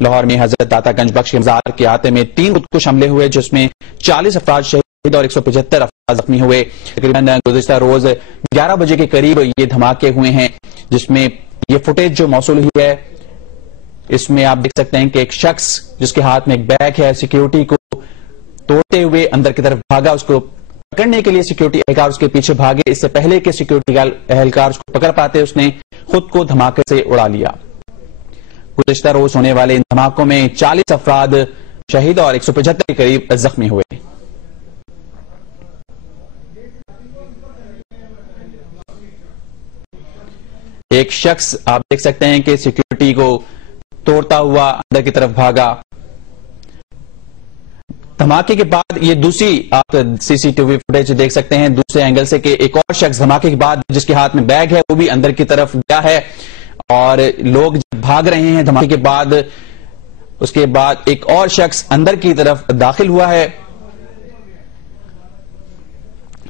لاہور میں حضرت داتا گنج بخش مزار کے احاطے میں 3 خودکش حملے ہوئے جس میں 40 افراد شہید اور 175 افراد زخمی ہوئے. تقریباً گزشتہ روز 11 بجے کے قریب یہ دھماکے ہوئے ہیں جس میں یہ فوٹیج جو موصول ہوئی ہے اس میں آپ دیکھ سکتے ہیں کہ ایک شخص جس کے ہاتھ میں ایک بیگ ہے سیکیورٹی کو توڑتے ہوئے اندر کی طرف بھاگا. اس کو پکڑنے کے لیے سیکیورٹی اہلکار اس کے پیچھے بھاگے. اس سے پہلے کہ سیکیورٹی اہلکار اس کو پکڑ پاتے اس نے خود کو دھماکے سے اڑا لیا. گزشتہ روز ہونے والے ان دھماکوں میں 40 افراد شہید اور 175 کے قریب زخمی ہوئے. ایک شخص آپ دیکھ سکتے ہیں کہ سیکیورٹی کو توڑتا ہوا اندر کی طرف بھاگا. دھماکے کے بعد یہ دوسری آپ سی سی ٹی وی فوٹیج دیکھ سکتے ہیں دوسرے اینگل سے کہ ایک اور شخص دھماکے کے بعد جس کے ہاتھ میں بیگ ہے وہ بھی اندر کی طرف گیا ہے اور لوگ بھاگ رہے ہیں. دھماکے کے بعد اس کے بعد ایک اور شخص اندر کی طرف داخل ہوا ہے.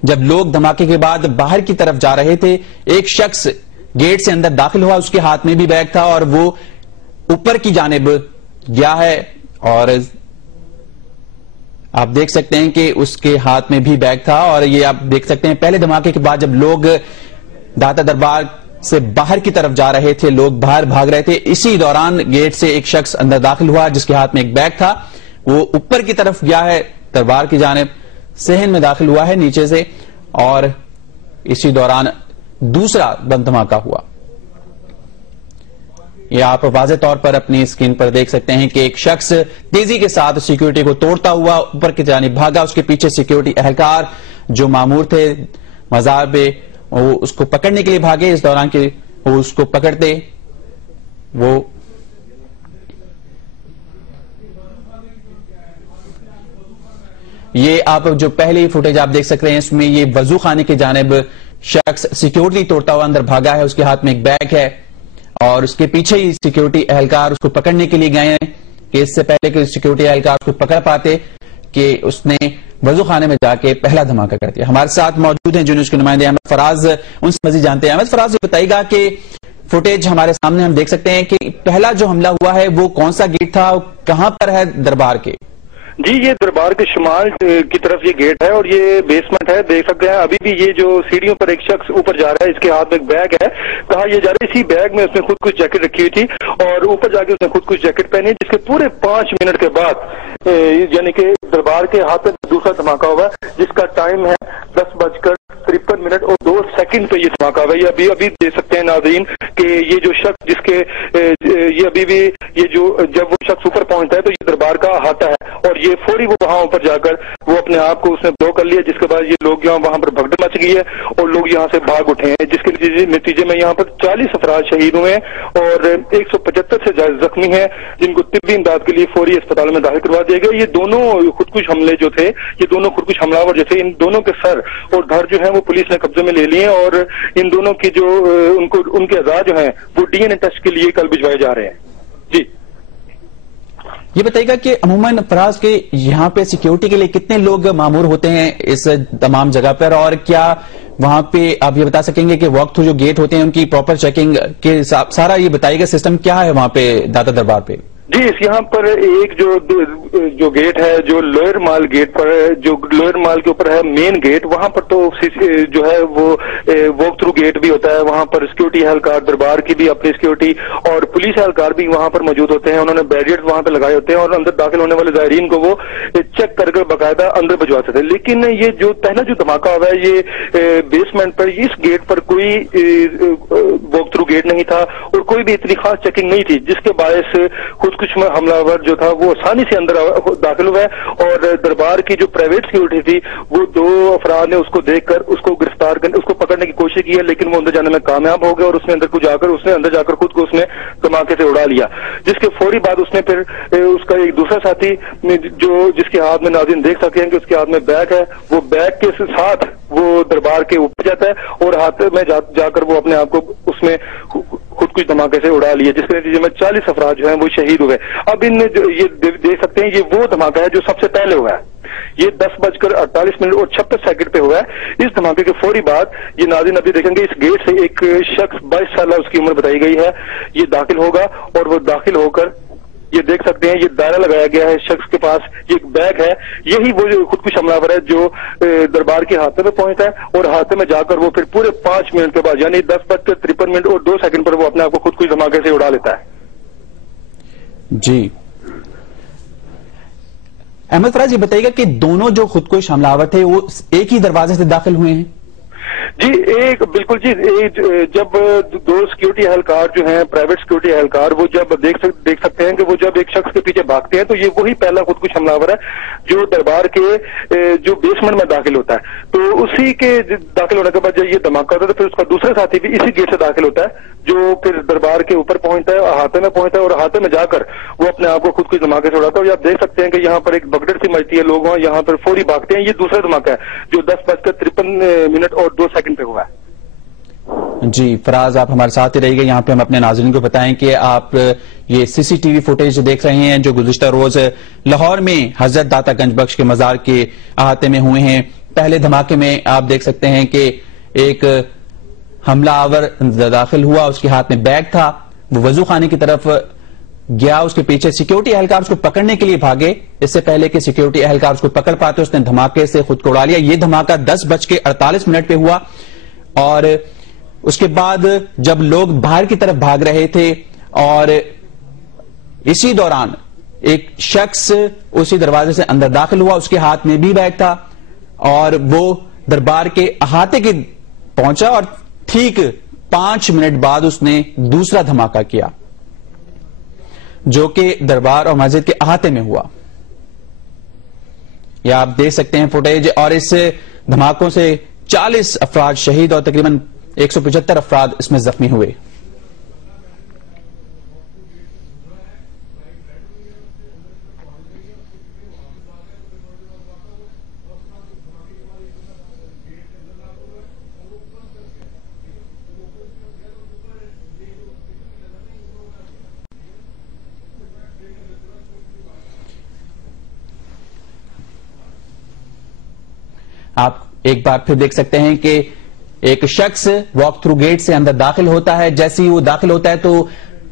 جب لوگ دھماکے کے بعد باہر کی طرف جا رہے تھے ایک شخص گیٹ سے اندر داخل ہوا. اس کے ہاتھ میں بھی بیگ تھا اور وہ اوپر کی جانب گیا ہے اور آپ دیکھ سکتے ہیں کہ اس کے ہاتھ میں بھی بیگ تھا. اور یہ آپ دیکھ سکتے ہیں پہلے دھماکے کے بعد جب لوگ داتا دربار سے باہر کی طرف جا رہے تھے لوگ باہر بھاگ رہے تھے اسی دوران گیٹ سے ایک شخص اندر داخل ہوا جس کے ہاتھ میں ایک بیگ تھا. وہ اوپر کی طرف گیا ہے دربار کی جانب صحن میں داخل ہوا ہے نیچے سے اور اسی دوران دوسرا بم دھماکہ ہوا. یہ آپ واضح طور پر اپنی اسکرین پر دیکھ سکتے ہیں کہ ایک شخص تیزی کے ساتھ سیکیورٹی کو توڑتا ہوا اوپر کی جانب بھاگا. اس کے پیچھے سیکیورٹی اہلکار جو مامور تھے مزار پہ وہ اس کو پکڑنے کے لیے بھاگے. اس دوران کہ وہ اس کو پکڑتے وہ یہ آپ جو پہلی فوٹیج آپ دیکھ سکتے ہیں اس میں یہ وضو خانے کی جانب شخص سیکیورٹی توڑتا ہوا اندر بھاگا ہے. اس کے ہاتھ میں ایک بیگ ہے اور اس کے پیچھے ہی سیکیورٹی اہلکار اس کو پکڑنے کے لیے گئے ہیں کہ اس سے پہلے کہ سیکیورٹی اہلکار اس کو پکڑ پاتے کہ اس نے وضو خانے میں جا کے پہلا دھماکہ کر دیا. ہمارے ساتھ موجود ہیں جو نیوز کے نمائندے احمد فراز ان سے مزید جانتے ہیں. احمد فراز یہ بتائیے گا کہ فوٹیج ہمارے سامنے ہم دیکھ سکتے ہیں کہ پہلا جو حملہ ہوا ہے وہ کون سا گیٹ تھا کہاں پر ہے دربار کے؟ جی یہ دربار کے شمال کی طرف یہ گیٹ ہے اور یہ بیسمنٹ ہے دیکھ سکتے ہیں. ابھی بھی یہ جو سیڑھیوں پر ایک شخص اوپر جا رہا ہے اس کے ہاتھ میں ایک بیگ ہے. کہا یہ جا رہی اسی بیگ میں اس نے خود کچھ جیکٹ رکھی ہوئی تھی اور اوپر جا کے اس نے خود کچھ جیکٹ پہنی جس کے پورے 5 منٹ کے بعد یعنی کہ دربار کے ہاتھ میں دوسرا دھماکہ ہوا جس کا ٹائم ہے 10:53 اور 2 سیکنڈ پہ یہ دھماکہ ہوا. یہ ابھی دیکھ سکتے ہیں ناظرین کہ یہ جو شخص جس کے یہ ابھی بھی یہ جو جب وہ شخص اوپر پہنچتا ہے تو یہ دربار کا احاطہ ہے اور یہ فوری وہ وہاں اوپر جا کر وہ اپنے آپ کو اس نے بلو کر لیا جس کے بعد یہ لوگ یہاں وہاں پر بھگدڑ مچ گئی ہے اور لوگ یہاں سے بھاگ اٹھے ہیں جس کے نتیجے میں یہاں پر 40 افراد شہید ہوئے ہیں اور 175 سے زیادہ زخمی ہیں جن کو طبی امداد کے لیے فوری اسپتال میں داخل کروا دیا گیا. یہ دونوں خودکش حملے جو تھے یہ دونوں خودکش حملہ جو تھے ان دونوں کے سر اور دھڑ جو ہیں وہ پولیس نے قبضے میں لے لیے ہیں اور ان دونوں کی جو ان کے اعضاء جو ہیں وہ ڈی این اے ٹیسٹ کے لیے کل بھجوائے جا رہے ہیں. جی یہ بتائیے گا کہ عموماً فراز کے یہاں پہ سیکیورٹی کے لیے کتنے لوگ مامور ہوتے ہیں اس تمام جگہ پر اور کیا وہاں پہ آپ یہ بتا سکیں گے کہ واک تھرو جو گیٹ ہوتے ہیں ان کی پراپر چیکنگ کے سارا یہ بتائیے گا سسٹم کیا ہے وہاں پہ داتا دربار پہ؟ جی یہاں پر ایک جو گیٹ ہے جو لوئر مال گیٹ پر جو لوئر مال کے اوپر ہے مین گیٹ وہاں پر تو جو ہے وہ واک تھرو گیٹ بھی ہوتا ہے. وہاں پر سیکیورٹی اہلکار دربار کی بھی اپنی سیکیورٹی اور پولیس اہلکار بھی وہاں پر موجود ہوتے ہیں. انہوں نے بیریئرز وہاں پہ لگائے ہوتے ہیں اور اندر داخل ہونے والے زائرین کو وہ چیک کر کے باقاعدہ اندر بھجواتے تھے. لیکن یہ جو پہلا جو دھماکہ ہوا ہے یہ بیسمنٹ پر اس گیٹ پر کوئی واک تھرو گیٹ نہیں تھا اور کوئی بھی اتنی خاص چیکنگ نہیں تھی جس کے باعث خودکش حملہ آور جو تھا وہ آسانی سے اندر داخل ہوا ہے اور دربار کی جو پرائیویٹ سیکیورٹی تھی وہ 2 افراد نے اس کو دیکھ کر اس کو گرفتار کرنے اس کو پکڑنے کی کوشش کی ہے لیکن وہ اندر جانے میں کامیاب ہو گیا اور اس نے اندر جا کر خود کو اس نے دھماکے سے اڑا لیا جس کے فوری بعد اس نے پھر اس کا ایک دوسرا ساتھی جو جس کے ہاتھ میں ناظرین دیکھ سکتے ہیں کہ اس کے ہاتھ میں بیگ ہے وہ بیگ کے ساتھ وہ دربار کے اوپر جاتا ہے اور ہاتھ میں جا کر وہ اپنے آپ کو اس میں خود کچھ دھماکے سے اڑا لیا جس کے نتیجے میں 40 افراد جو ہیں وہ شہید ہوئے. اب ان میں یہ دیکھ سکتے ہیں یہ وہ دھماکہ ہے جو سب سے پہلے ہوا ہے. یہ 10:48 اور 56 سیکنڈ پہ ہوا ہے. اس دھماکے کے فوری بعد یہ ناظرین ابھی دیکھیں گے اس گیٹ سے ایک شخص 22 سالہ اس کی عمر بتائی گئی ہے یہ داخل ہوگا اور وہ داخل ہو کر یہ دیکھ سکتے ہیں، یہ دائرہ لگایا گیا ہے شخص کے پاس، یہ ایک بیگ ہے، یہی وہ جو خودکش حملہ آور ہے جو دربار کے ہاتھوں میں پہنچتا ہے اور ہاتھوں میں جا کر وہ پھر پورے 5 منٹ کے بعد یعنی 10:53 اور 2 سیکنڈ پر وہ اپنے آپ کو خودکش دھماکے سے اڑا لیتا ہے۔ جی احمد فراز، یہ بتائیے گا کہ دونوں جو خودکش حملہ آور تھے وہ ایک ہی دروازے سے داخل ہوئے ہیں؟ جی بالکل جی، جب 2 سیکیورٹی اہلکار جو ہیں، پرائیویٹ سیکیورٹی اہلکار، وہ جب دیکھ سکتے ہیں کہ وہ جب ایک شخص کے پیچھے بھاگتے ہیں تو یہ وہی پہلا خودکش حملہ آور ہے جو دربار کے جو بیسمنٹ میں داخل ہوتا ہے، تو اسی کے داخل ہونے کے بعد جب یہ دھماکہ ہوتا ہے تو پھر اس کا دوسرا ساتھی بھی اسی گیٹ سے داخل ہوتا ہے جو پھر دربار کے اوپر پہنچتا ہے، احاطے میں پہنچتا ہے اور احاطے میں جا کر وہ اپنے آپ کو خودکش دھماکے سے اڑاتا ہے۔ اور آپ دیکھ سکتے ہیں کہ یہاں پر ایک بگڑ سی مچتی ہے، لوگ یہاں پر فوری بھاگتے ہیں۔ یہ دوسرا دھماکہ ہے جو 10:53 اور 2 سیکنڈ پہ ہوا ہے۔ جی فراز، آپ ہمارے ساتھ ہی رہیے گا، یہاں پہ ہم اپنے ناظرین کو بتائیں کہ آپ یہ سی سی ٹی وی فوٹیج دیکھ رہے ہیں جو گزشتہ روز لاہور میں حضرت داتا گنج بخش کے مزار کے احاطے میں ہوئے ہیں۔ پہلے دھماکے میں آپ دیکھ سکتے ہیں کہ ایک حملہ آور داخل ہوا، اس کے ہاتھ میں بیگ تھا، وہ وضو خانے کی طرف گیا، اس کے پیچھے سیکیورٹی اہلکار اس کو پکڑنے کے لیے بھاگے، اس سے پہلے کہ سیکیورٹی اہلکار اس کو پکڑ پاتے اس نے دھماکے سے خود کو اڑا لیا۔ یہ دھماکہ 10:48 پہ ہوا اور اس کے بعد جب لوگ باہر کی طرف بھاگ رہے تھے اور اسی دوران ایک شخص اسی دروازے سے اندر داخل ہوا، اس کے ہاتھ میں بھی بیگ تھا اور وہ دربار کے احاطے کے پہنچا اور ٹھیک 5 منٹ بعد اس نے دوسرا دھماکہ کیا جو کہ دربار اور مسجد کے احاطے میں ہوا۔ یہ آپ دیکھ سکتے ہیں فوٹیج، اور اس دھماکوں سے 40 افراد شہید اور تقریباً 175 افراد اس میں زخمی ہوئے۔ آپ ایک بار پھر دیکھ سکتے ہیں کہ ایک شخص واک تھرو گیٹ سے اندر داخل ہوتا ہے، جیسے ہی وہ داخل ہوتا ہے تو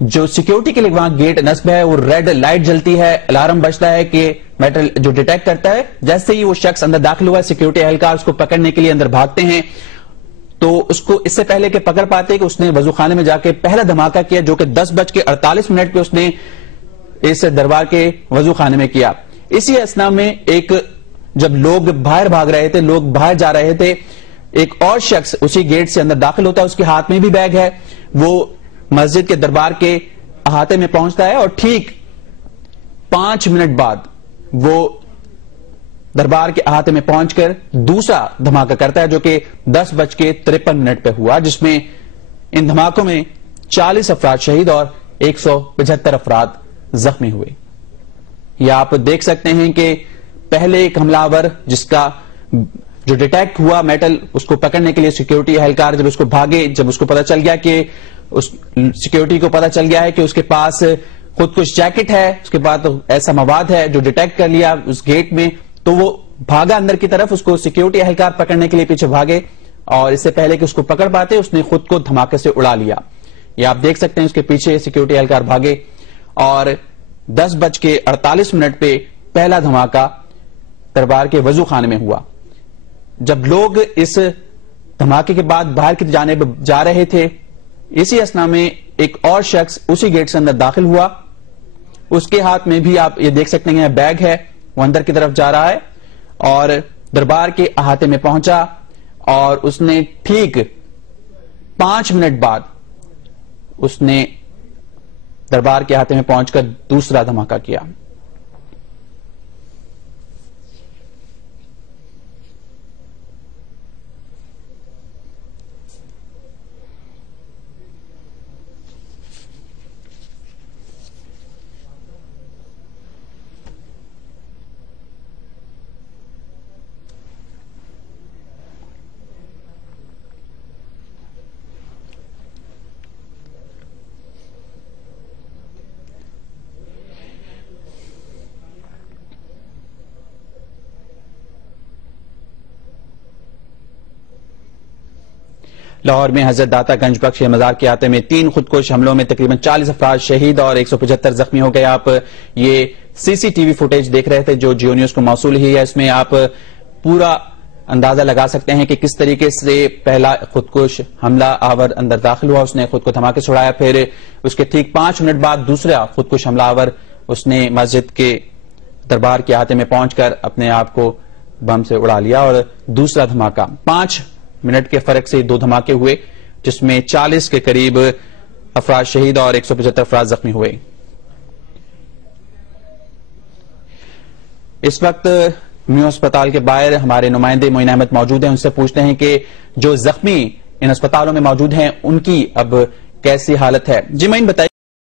جو سیکیورٹی کے لیے وہاں گیٹ نصب ہے وہ ریڈ لائٹ جلتی ہے، الارم بجتا ہے کہ میٹل جو ڈیٹیکٹ کرتا ہے۔ جیسے ہی وہ شخص اندر داخل ہوا، سیکیورٹی اہلکار اس کو پکڑنے کے لیے اندر بھاگتے ہیں، تو اس کو اس سے پہلے کہ پکڑ پاتے کہ اس نے وضو خانے میں جا کے پہلا دھماکہ کیا جو کہ 10:48 پہ اس نے اس دربار کے وضو خانے میں کیا۔ اسی اثنا میں ایک جب لوگ باہر بھاگ رہے تھے، لوگ باہر جا رہے تھے، ایک اور شخص اسی گیٹ سے اندر داخل ہوتا ہے، اس کے ہاتھ میں بھی بیگ ہے، وہ مسجد کے دربار کے احاطے میں پہنچتا ہے اور ٹھیک 5 منٹ بعد وہ دربار کے احاطے میں پہنچ کر دوسرا دھماکہ کرتا ہے جو کہ 10:53 پہ ہوا، جس میں ان دھماکوں میں 40 افراد شہید اور 175 افراد زخمی ہوئے۔ یہ آپ دیکھ سکتے ہیں کہ پہلے ایک حملہ آور جس کا جو ڈیٹیکٹ ہوا میٹل، اس کو پکڑنے کے لیے سیکیورٹی اہلکار جب اس کو بھاگے، جب اس کو پتا چل گیا کہ سیکیورٹی کو پتا چل گیا ہے کہ اس کے پاس خودکش جیکٹ ہے، اس کے بعد ایسا مواد ہے جو ڈیٹیکٹ کر لیا اس گیٹ میں، تو وہ بھاگا اندر کی طرف، اس کو سیکیورٹی اہلکار پکڑنے کے لیے پیچھے بھاگے اور اس سے پہلے کہ اس کو پکڑ پاتے اس نے خود کو دھماکے سے اڑا لیا۔ یہ آپ دیکھ سکتے ہیں اس کے پیچھے سیکیورٹی اہلکار بھاگے اور 10:48 پہ پہلا دھماکہ دربار کے وضو خانے میں ہوا۔ جب لوگ اس دھماکے کے بعد باہر کی جانب جا رہے تھے، اسی اثنا میں ایک اور شخص اسی گیٹ سے اندر داخل ہوا، اس کے ہاتھ میں بھی آپ یہ دیکھ سکتے ہیں بیگ ہے، وہ اندر کی طرف جا رہا ہے اور دربار کے احاطے میں پہنچا اور اس نے ٹھیک 5 منٹ بعد اس نے دربار کے احاطے میں پہنچ کر دوسرا دھماکہ کیا۔ لاہور میں حضرت داتا گنج بخش مزار کے احاطے میں 3 خودکش حملوں میں تقریباً 40 افراد شہید اور 175 زخمی ہو گئے. آپ یہ سی سی ٹی وی فوٹیج دیکھ رہے تھے جو جیو نیوز کو موصول ہی ہے. اس میں آپ پورا اندازہ لگا سکتے ہیں کہ کس طریقے سے پہلا خودکش حملہ آور اندر داخل ہوا, اس نے خود کو دھماکے سے اڑایا, پھر اس کے ٹھیک 5 منٹ بعد دوسرا خودکش حملہ آور اس نے مسجد کے دربار کے احاطے میں پہنچ کر اپنے آپ کو بم سے اڑا لیا. اور دوسرا دھماکہ 5 منٹ کے فرق سے 2 دھماکے ہوئے جس میں 40 کے قریب افراد شہید اور 175 افراد زخمی ہوئے. اس وقت میو اسپتال کے باہر ہمارے نمائندے معین احمد موجود ہیں, ان سے پوچھتے ہیں کہ جو زخمی ان اسپتالوں میں موجود ہیں ان کی اب کیسی حالت ہے. جی معین, بتائیے